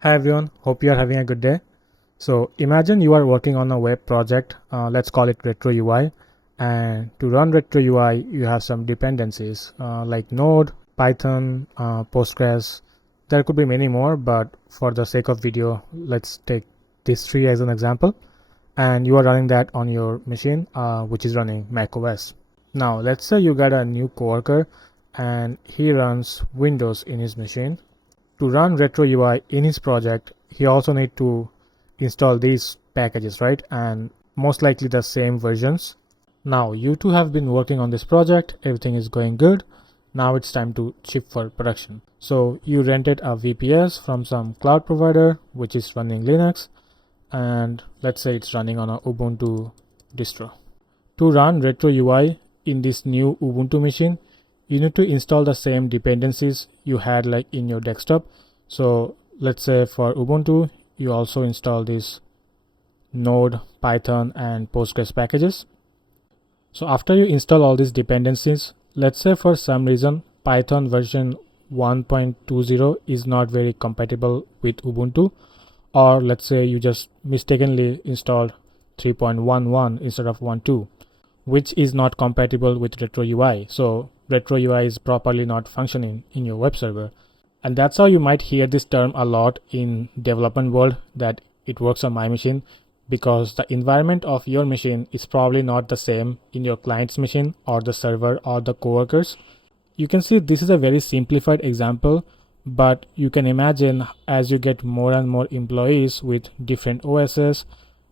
Hi everyone, hope you are having a good day. So imagine you are working on a web project, let's call it Retro UI, and to run Retro UI you have some dependencies like Node, Python, Postgres. There could be many more, but for the sake of video let's take these three as an example, and you are running that on your machine which is running macOS. Now let's say you got a new coworker and he runs Windows in his machine. To run Retro UI in his project, he also need to install these packages, right? And most likely the same versions. Now you two have been working on this project, everything is going good. Now it's time to ship for production. So you rented a VPS from some cloud provider which is running Linux, and let's say it's running on a Ubuntu distro. To run Retro UI in this new Ubuntu machine, you need to install the same dependencies you had like in your desktop. So let's say for Ubuntu, you also install these Node, Python, and Postgres packages. So after you install all these dependencies, let's say for some reason Python version 1.20 is not very compatible with Ubuntu, or let's say you just mistakenly installed 3.11 instead of 1.2, which is not compatible with Retro UI. So Retro UI is properly not functioning in your web server. And that's how you might hear this term a lot in development world, that it works on my machine, because the environment of your machine is probably not the same in your client's machine or the server or the coworkers. You can see this is a very simplified example, but you can imagine as you get more and more employees with different OSs,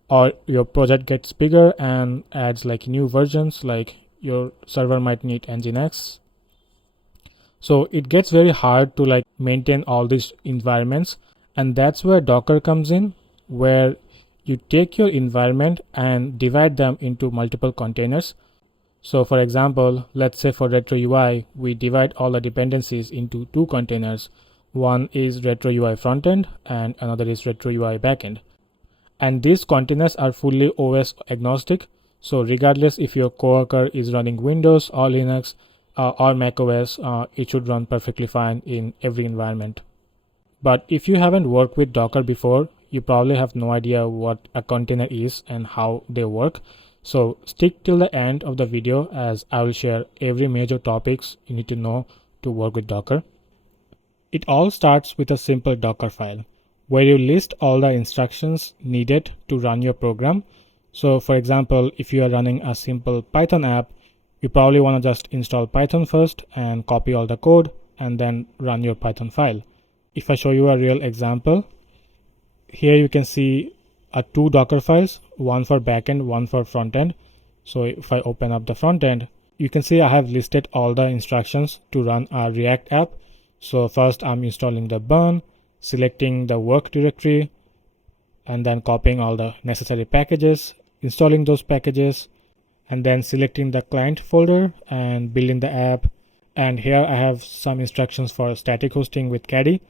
or your project gets bigger and adds like new versions, like your server might need Nginx. So it gets very hard to like maintain all these environments, and that's where Docker comes in, where you take your environment and divide them into multiple containers. So for example, let's say for Retro UI, we divide all the dependencies into two containers. One is Retro UI frontend and another is Retro UI backend. And these containers are fully OS agnostic. So regardless if your coworker is running Windows or Linux or macOS, it should run perfectly fine in every environment. But if you haven't worked with Docker before, you probably have no idea what a container is and how they work. So stick till the end of the video, as I will share every major topics you need to know to work with Docker. It all starts with a simple Dockerfile, where you list all the instructions needed to run your program. So for example, if you are running a simple Python app, you probably want to just install Python first and copy all the code and then run your Python file. If I show you a real example, here you can see two Docker files, one for backend, one for frontend. So if I open up the frontend, you can see I have listed all the instructions to run a React app. So first I'm installing the burn, selecting the work directory, and then copying all the necessary packages, installing those packages, and then selecting the client folder and building the app. And here I have some instructions for static hosting with Caddy.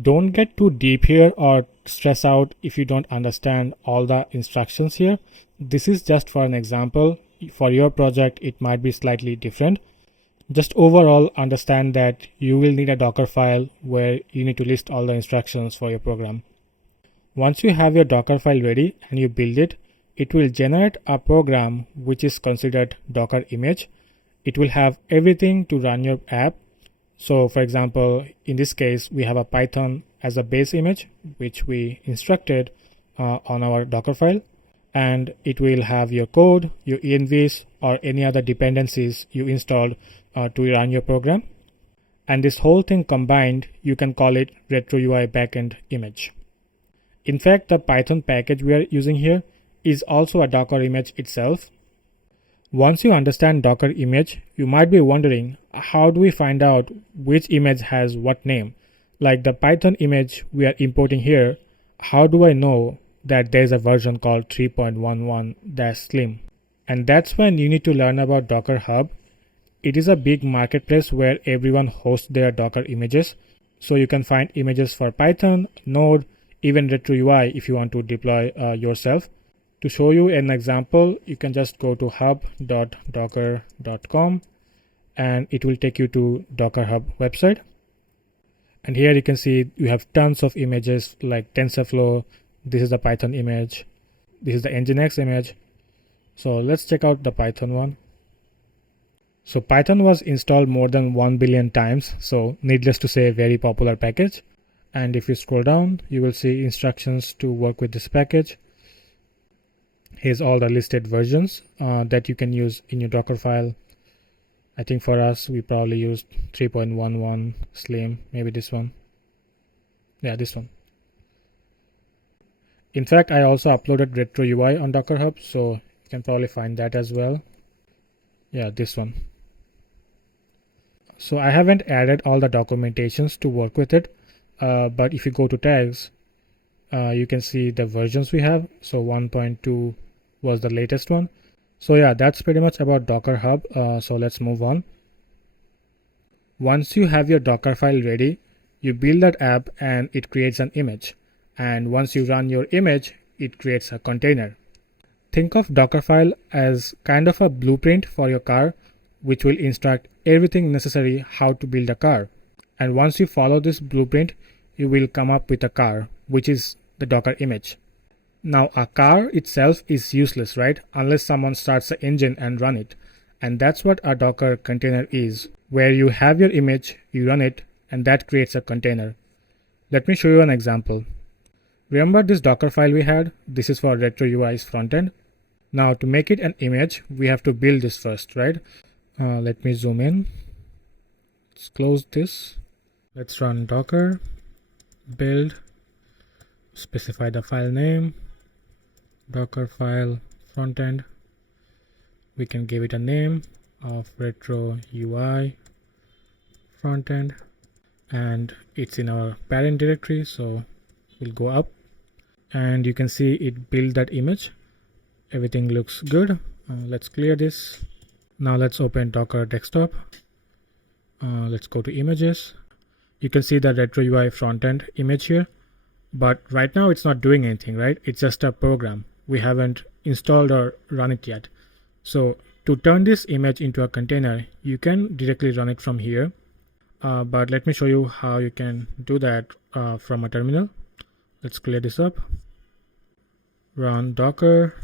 Don't get too deep here or stress out if you don't understand all the instructions here. This is just for an example. For your project, it might be slightly different. Just overall understand that you will need a Docker file where you need to list all the instructions for your program. Once you have your Docker file ready and you build it, it will generate a program which is considered Docker image. It will have everything to run your app. So for example, in this case, we have a Python as a base image, which we instructed on our Docker file. And it will have your code, your envs, or any other dependencies you installed to run your program. And this whole thing combined, you can call it Retro UI backend image. In fact, the Python package we are using here is also a Docker image itself. Once you understand Docker image, you might be wondering, how do we find out which image has what name? Like the Python image we are importing here, how do I know that there's a version called 3.11-slim? And that's when you need to learn about Docker Hub. It is a big marketplace where everyone hosts their Docker images. So you can find images for Python, Node, even Retro UI if you want to deploy yourself. To show you an example, you can just go to hub.docker.com and it will take you to Docker Hub website. And here you can see you have tons of images like TensorFlow. This is the Python image. This is the Nginx image. So let's check out the Python one. So Python was installed more than 1 billion times. So needless to say, a very popular package. And if you scroll down, you will see instructions to work with this package. Here's all the listed versions that you can use in your Dockerfile. I think for us, we probably used 3.11 Slim, maybe this one. Yeah, this one. In fact, I also uploaded Retro UI on Docker Hub, so you can probably find that as well. Yeah, this one. So I haven't added all the documentations to work with it, but if you go to tags, you can see the versions we have. So 1.2 was the latest one. So yeah, that's pretty much about Docker Hub. So let's move on. Once you have your Dockerfile ready, you build that app and it creates an image. And once you run your image, it creates a container. Think of Dockerfile as kind of a blueprint for your car, which will instruct everything necessary how to build a car. And once you follow this blueprint, you will come up with a car, which is the Docker image. Now, a car itself is useless, right? Unless someone starts the engine and run it. And that's what a Docker container is, where you have your image, you run it, and that creates a container. Let me show you an example. Remember this Docker file we had? This is for Retro UI's frontend. Now, to make it an image, we have to build this first, right? Let me zoom in. Let's close this. Let's run Docker build, specify the file name, Dockerfile frontend. We can give it a name of Retro UI frontend, and it's in our parent directory, so we'll go up and you can see it built that image. Everything looks good. Let's clear this. Now let's open Docker desktop. Let's go to images. You can see the Retro UI frontend image here, but right now it's not doing anything, right? It's just a program. We haven't installed or run it yet. So to turn this image into a container, you can directly run it from here. But let me show you how you can do that from a terminal. Let's clear this up. Run Docker,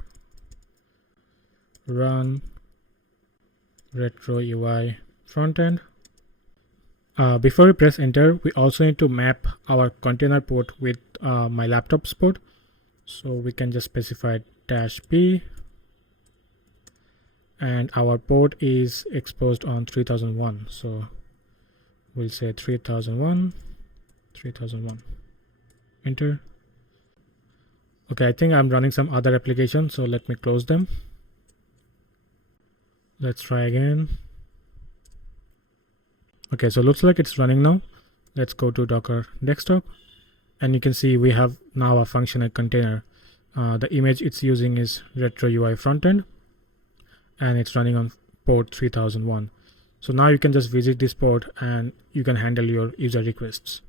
run Retro UI frontend. Before we press enter, we also need to map our container port with my laptop's port. So we can just specify -p, and our port is exposed on 3001. So we'll say 3001, enter. Okay, I think I'm running some other application, so let me close them. Let's try again. Okay, so looks like it's running now. Let's go to Docker desktop, and you can see we have now a functional container. The image it's using is Retro UI frontend, and it's running on port 3001. So now you can just visit this port and you can handle your user requests.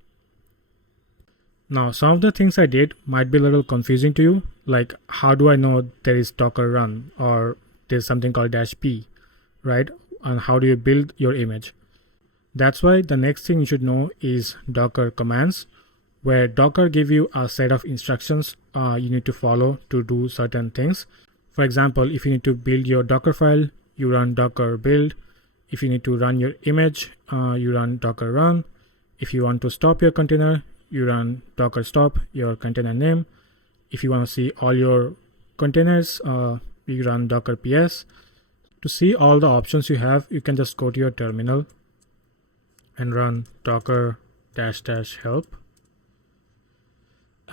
Now, some of the things I did might be a little confusing to you, like how do I know there is Docker run or there's something called -p, right? And how do you build your image? That's why the next thing you should know is Docker commands, where Docker give you a set of instructions you need to follow to do certain things. For example, if you need to build your Dockerfile, you run Docker build. If you need to run your image, you run Docker run. If you want to stop your container, you run Docker stop your container name. If you want to see all your containers, you run Docker ps. To see all the options you have, you can just go to your terminal and run docker --help,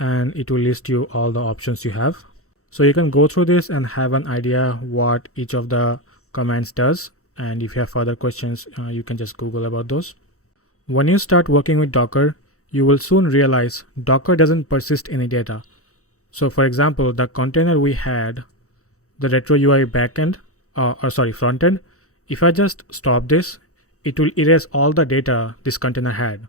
and it will list you all the options you have. So you can go through this and have an idea what each of the commands does, and if you have further questions, you can just Google about those. When you start working with Docker, you will soon realize Docker doesn't persist any data. So for example, the container we had, the Retro UI backend, frontend, if I just stop this, it will erase all the data this container had.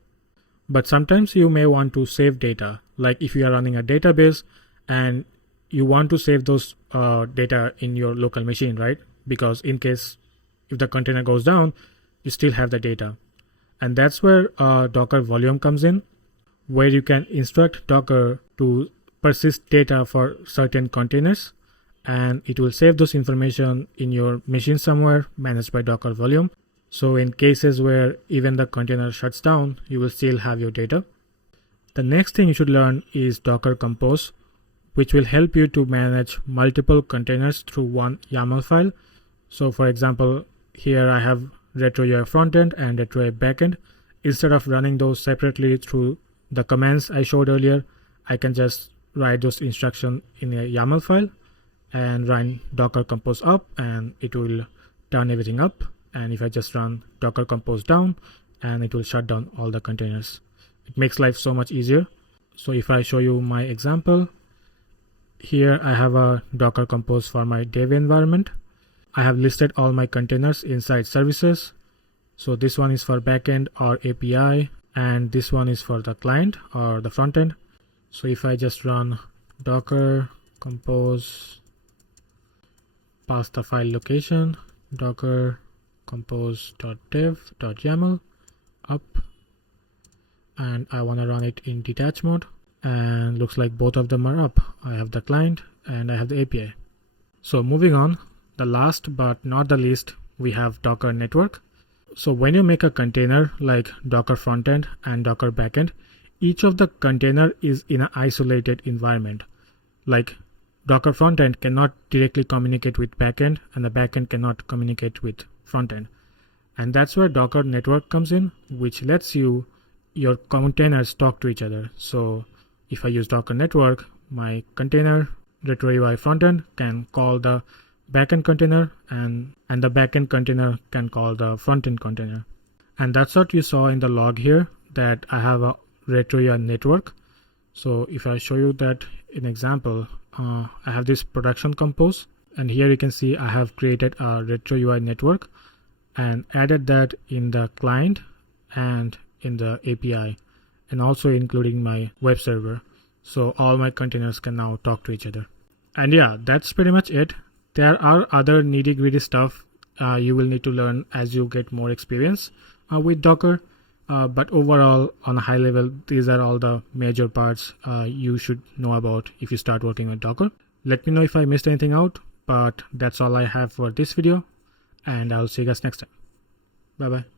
But sometimes you may want to save data, like if you are running a database and you want to save those data in your local machine, right? Because in case if the container goes down, you still have the data. And that's where Docker volume comes in, where you can instruct Docker to persist data for certain containers, and it will save those information in your machine somewhere managed by Docker volume. So in cases where even the container shuts down, you will still have your data. The next thing you should learn is Docker Compose, which will help you to manage multiple containers through one YAML file. So for example, here I have Retro UI frontend and Retro UI backend. Instead of running those separately through the commands I showed earlier, I can just write those instructions in a YAML file and run Docker Compose up, and it will turn everything up. And if I just run Docker Compose down, and it will shut down all the containers. It makes life so much easier. So if I show you my example, here I have a Docker Compose for my dev environment. I have listed all my containers inside services. So this one is for backend or API, and this one is for the client or the front end. So if I just run Docker Compose, pass the file location, Docker compose.dev.yaml up, and I want to run it in detach mode, and looks like both of them are up. I have the client and I have the API. So moving on, the last but not the least, we have Docker network. So when you make a container like Docker frontend and Docker backend, each of the container is in an isolated environment. Like Docker frontend cannot directly communicate with backend, and the backend cannot communicate with frontend. And that's where Docker network comes in, which lets your containers talk to each other. So if I use Docker network, my container Retro UI frontend can call the backend container, and the backend container can call the frontend container. And that's what you saw in the log here, that I have a Retro UI network. So if I show you that in example, I have this production compose, and here you can see I have created a Retro UI network and added that in the client and in the API, and also including my web server. So all my containers can now talk to each other. And yeah, that's pretty much it. There are other nitty-gritty stuff you will need to learn as you get more experience with Docker. But overall, on a high level, these are all the major parts you should know about if you start working with Docker. Let me know if I missed anything out, but that's all I have for this video, and I'll see you guys next time. Bye bye.